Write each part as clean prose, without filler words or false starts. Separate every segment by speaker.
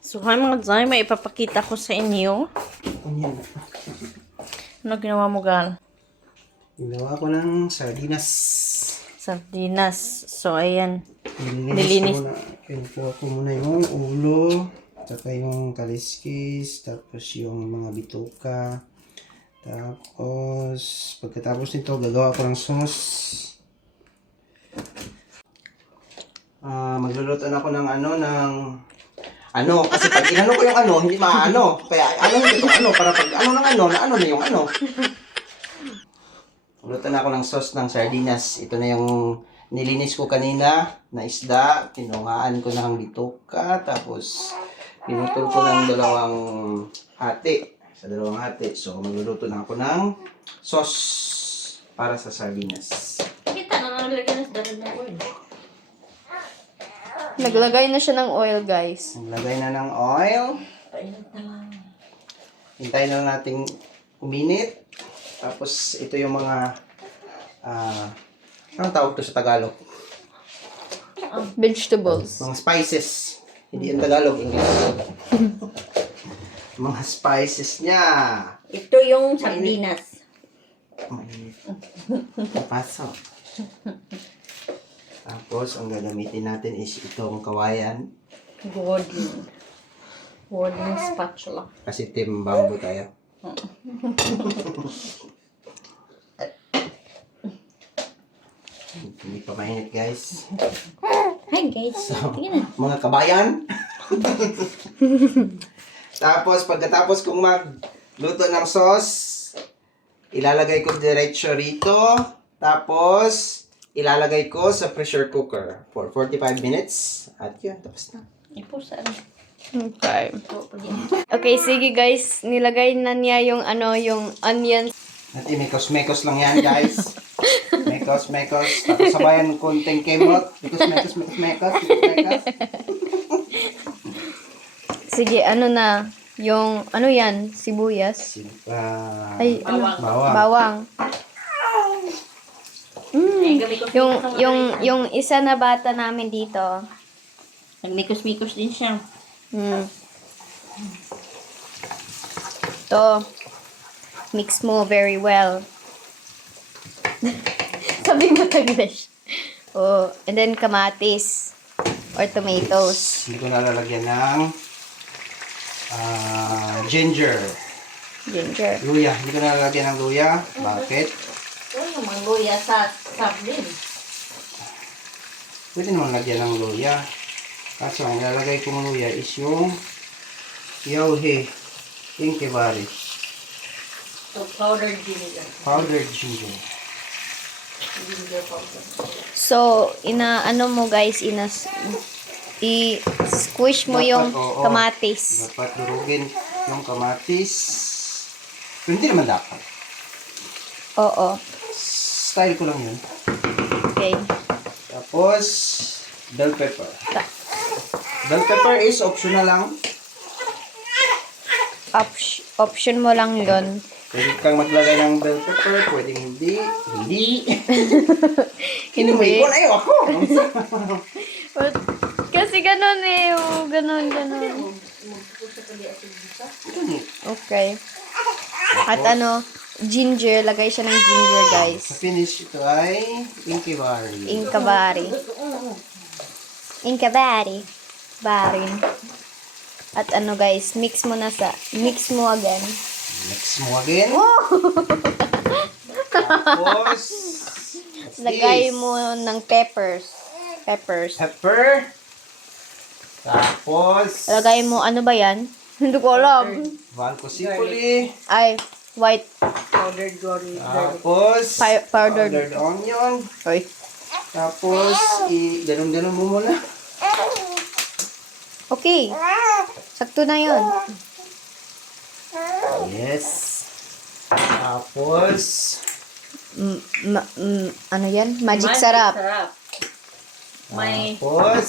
Speaker 1: So, hi mga Zay, may ipapakita ko sa inyo. Ano ginawa mo, Gal?
Speaker 2: Ginawa ko ng sardinas.
Speaker 1: Sardinas. So, ayan.
Speaker 2: Nilinis ko muna. Kinukuha ko muna yung ulo, saka yung kaliskis, tapos yung mga bituka. Tapos, pagkatapos nito, gagawa ko ng sauce. Magluluto na ako ng kasi pag inano ko yung hindi maano. Kaya ano itong para pag na yung Luto na ako ng sauce ng sardinas. Ito na yung nilinis ko kanina na isda. Tinungaan ko ng bituka. Tapos, pinutol ko ng dalawang hati. Sa dalawang hati. So, magluluto na ako ng sauce para sa sardinas.
Speaker 1: Kita na nalagyan na sa ng oil.
Speaker 3: Naglagay na siya ng oil, guys.
Speaker 2: Naglagay na ng oil.
Speaker 1: Painit na lang.
Speaker 2: Hintayin na natin uminit. Tapos, ito yung mga anong tawag to sa Tagalog?
Speaker 3: Vegetables.
Speaker 2: Mga spices. Hindi yung Tagalog, English. Mga spices niya.
Speaker 1: Ito yung sardinas.
Speaker 2: Mainit. Pasok. Tapos, ang gagamitin natin is itong kawayan.
Speaker 1: Wooden spatula.
Speaker 2: Kasi team bamboo tayo. Hindi pa mainit, guys.
Speaker 1: Hi guys.
Speaker 2: So,
Speaker 1: Tingnan na.
Speaker 2: mga kabayan. Tapos, pagkatapos kong magluto ng sauce, ilalagay ko diretso rito. Tapos, ilalagay ko sa pressure cooker for 45 minutes. At yun, tapos na.
Speaker 1: Ipusa.
Speaker 3: Okay. Okay, sige guys. Nilagay na niya yung yung onions.
Speaker 2: At mekos-mekos lang yan, guys. Mekos-mekos. Tapos sabayan konting kemot. Mekos-mekos.
Speaker 3: Sige, na. Yung, yan? Sibuyas? Ay, bawang. Yung isa na bata namin dito.
Speaker 1: Nagmikos-mikos din siya.
Speaker 3: To. Mix mo very well. Sabi mo English. Oh, and then kamatis or tomatoes.
Speaker 2: Hindi ko nalalagyan ng ginger.
Speaker 3: Ginger.
Speaker 2: Luya. Hindi ko nalalagyan ng luya. Bakit?
Speaker 1: Ito yung mga luya sa sardin.
Speaker 2: Pwede naman lagyan ng luya. Kaso ang ilalagay ko ng luya is yung yauhe. Inkebari.
Speaker 1: So, powdered ginger.
Speaker 2: Powdered ginger.
Speaker 1: Ginger powder.
Speaker 3: So, mo guys, i-squish mo yung
Speaker 2: Oo.
Speaker 3: kamatis.
Speaker 2: Dapat durugin yung kamatis. Pero hindi naman dapat.
Speaker 3: Oo.
Speaker 2: Style ko lang yun.
Speaker 3: Okay.
Speaker 2: Tapos, bell pepper. Bell pepper is optional lang.
Speaker 3: Option mo lang yun.
Speaker 2: Pwede kang maglagay ng bell pepper, pwedeng hindi. Hindi mo
Speaker 3: Hindi.
Speaker 2: ikaw na ako.
Speaker 3: Kasi ganun eh. Ganun. Okay. At ginger. Lagay siya ng ginger, guys.
Speaker 2: Sa finish ito ay inkebari.
Speaker 3: Inkabari. Barin. At guys, mix mo again.
Speaker 2: Mix mo again. Tapos,
Speaker 3: Lagay mo ng peppers.
Speaker 2: pepper. Tapos,
Speaker 3: Lagay mo, ano ba yan? Hindi ko alam.
Speaker 2: valco sipuli.
Speaker 3: Ay, white
Speaker 1: Powdered garlic.
Speaker 2: Tapos,
Speaker 3: powdered.
Speaker 2: onion.
Speaker 3: Oy.
Speaker 2: Tapos, ganun-ganun mo muna.
Speaker 3: Okay. Sakto na yun.
Speaker 2: Yes. Tapos,
Speaker 3: Ano yan? Magic sarap.
Speaker 1: May
Speaker 2: tapos,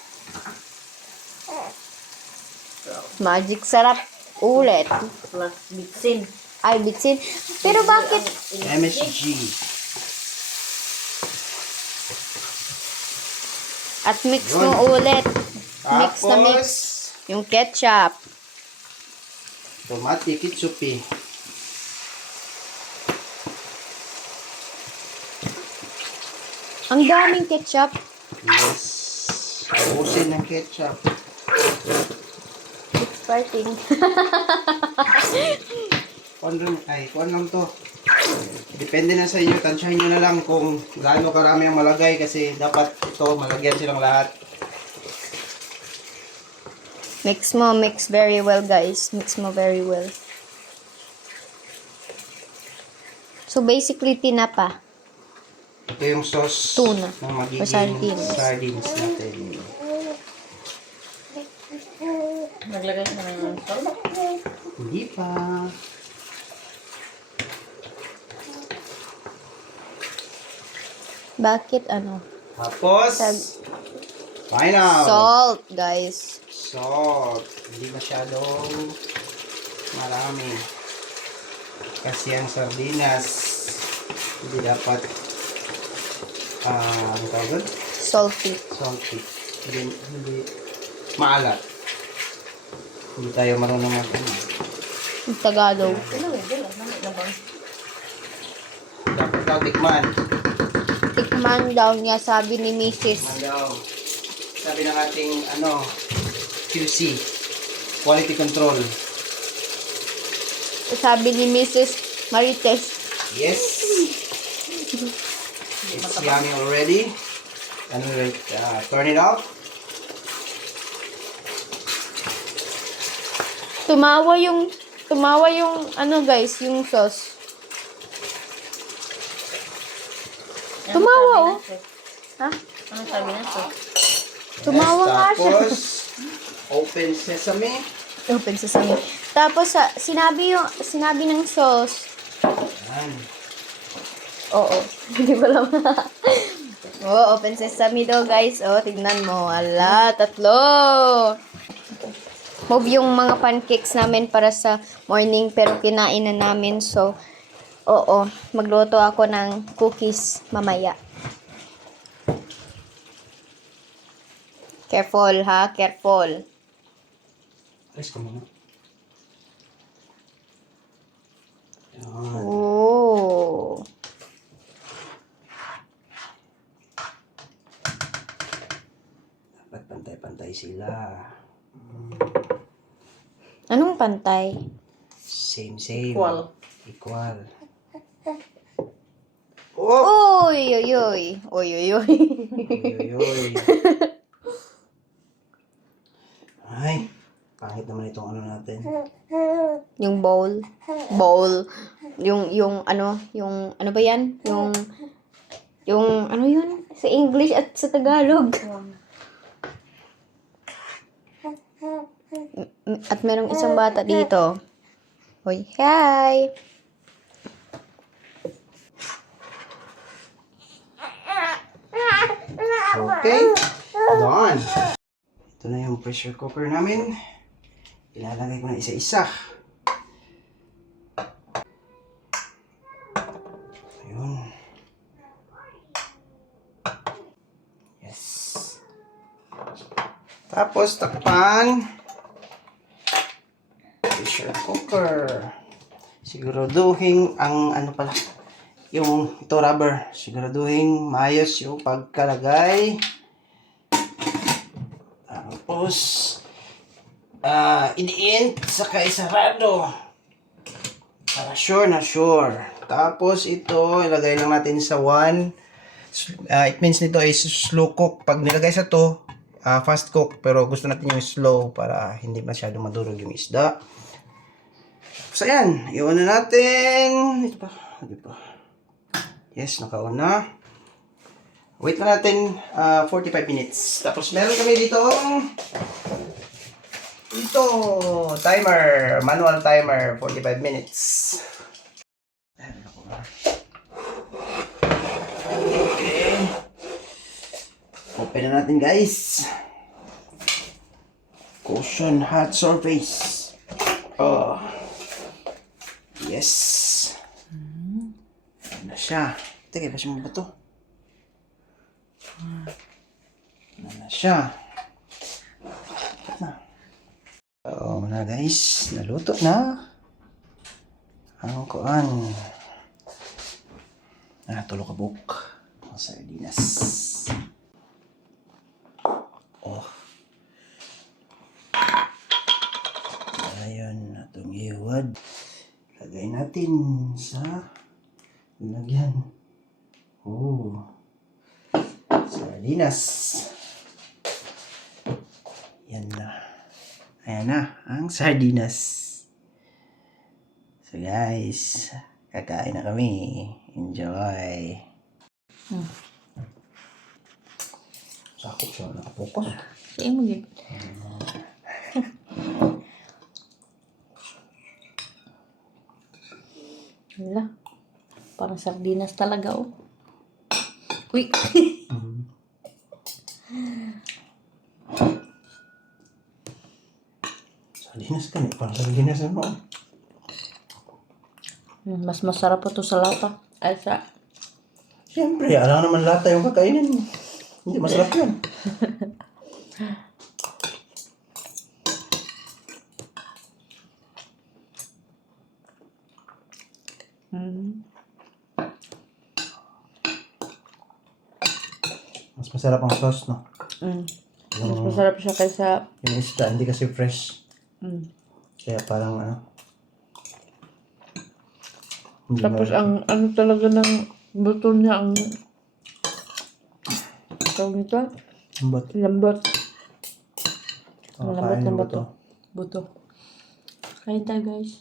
Speaker 3: Magic sarap ulit.
Speaker 1: plus bitsin.
Speaker 3: Ay, bitsin. Pero bakit?
Speaker 2: MSG.
Speaker 3: At mix mo ulit. Mix na mix.
Speaker 2: Tapos,
Speaker 3: yung ketchup.
Speaker 2: Tomate, ketchup eh.
Speaker 3: Ang daming ketchup.
Speaker 2: Yes. Ubusin ng ketchup.
Speaker 3: It's starting.
Speaker 2: Kuan lang to. Depende na sa inyo. Tansyahin nyo na lang kung gaano karami ang malagay kasi dapat ito malagyan silang lahat.
Speaker 3: Mix very well, guys. Mix mo very well. So, basically, tinapa.
Speaker 2: Ito yung sauce
Speaker 3: Tuna.
Speaker 2: na magiging
Speaker 3: O sardines.
Speaker 2: sardines natin.
Speaker 1: Naglagay ka na ng salt.
Speaker 2: Hindi pa.
Speaker 3: Bakit, ano?
Speaker 2: Tapos, final.
Speaker 3: Salt, guys.
Speaker 2: Salt. Hindi masyadong marami. Kasi ang sardinas, hindi dapat, ano tawag doon?
Speaker 3: Salty.
Speaker 2: Salty. Hindi maalat. Hindi tayo marunong
Speaker 3: Yung Tagalog.
Speaker 2: dapat daw tikman.
Speaker 3: Tikman daw niya, sabi ni Mrs.
Speaker 2: Tikman daw. Sabi ng ating, QC. Quality Control.
Speaker 3: Sabi ni Mrs. Marites.
Speaker 2: Yes. It's yummy already. And we'll turn it off.
Speaker 3: Tumawa yung ano guys, yung sauce. Tumawa, oh. Ha?
Speaker 1: Anong sabi na to?
Speaker 3: Tumawa nga siya.
Speaker 2: Tapos, open sesame.
Speaker 3: Open sesame. Tapos, sinabi ng sauce.
Speaker 2: Yan.
Speaker 3: Oo. Hindi ba lang? Oo, open sesame daw, guys. Oh, tignan mo. Ala, 3. Move yung mga pancakes namin para sa morning, pero kinain na namin. So, oo. Magluto ako ng cookies mamaya. Careful, ha? Careful.
Speaker 2: Alis ka muna. Yan.
Speaker 3: Oh.
Speaker 2: Dapat pantay-pantay sila.
Speaker 3: Anong pantay?
Speaker 2: Same. Equal. Oh!
Speaker 3: Oy, oy, oy. Oy, oy, oy.
Speaker 2: Uy. Ay, pangit naman itong natin.
Speaker 3: Yung bowl. Yung ano ba yan? Yung ano yun? Sa English at sa Tagalog. At merong isang bata dito. Hoy, hi!
Speaker 2: Okay, done. Ito na yung pressure cooker namin. Ilalagay ko na isa-isa. Ayun. Yes. Tapos, takpan. Pressure cooker. Siguraduhin ang yung ito rubber. Siguraduhin maayos yung pagkalagay. Tapos, idiin saka isarado. Para sure na sure. Tapos ito, ilagay lang natin sa 1. It means nito is slow cook. Pag nilagay sa to, fast cook. Pero gusto natin yung slow para hindi masyado madurog yung isda. So ayan, iwan na natin. Ito pa, ito pa. Yes, nakaon na. Wait na natin 45 minutes. Tapos meron kami dito timer, manual timer, 45 minutes. Okay. Open na natin, guys. Cushion hot surface. Oh. Yes. Ayan na siya. Teka, basta mo ba ito? Ayan na siya. Ayan na. na guys, naluto na ang kuan. Tulo ka buk ang sardinas. Oh. Ayun, atong iwad. Lagay natin sa lagyan. Oh. Sardinas. Yan na. Ayan na, ang sardinas. So guys, kakain na kami. Enjoy. Sakop siya, nakapokus.
Speaker 1: Sige mo gid. Wala. Parang sardinas talaga, oh. Uy.
Speaker 2: Sardinas kan, parang sardinas ano.
Speaker 1: Mas masarap pa to sa lata. Ay, sa...
Speaker 2: Siyempre, alam naman lata yung kakainin mo. Hindi, masarap yun. Mas masarap ang sauce, no?
Speaker 1: Mas masarap siya kaysa...
Speaker 2: Yung isda, hindi kasi fresh. Kaya parang ano. Hindi
Speaker 1: Tapos
Speaker 2: na-
Speaker 1: ang ano talaga ng buto niya, ang... Tawag nito?
Speaker 2: Lambot.
Speaker 1: Lambot.
Speaker 2: Oh,
Speaker 1: Ang lambot
Speaker 2: kain
Speaker 1: ng
Speaker 2: mo
Speaker 1: buto.
Speaker 2: to.
Speaker 1: Buto. Kain tayo, guys.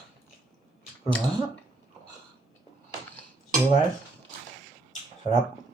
Speaker 2: Pero nga. So guys, sarap.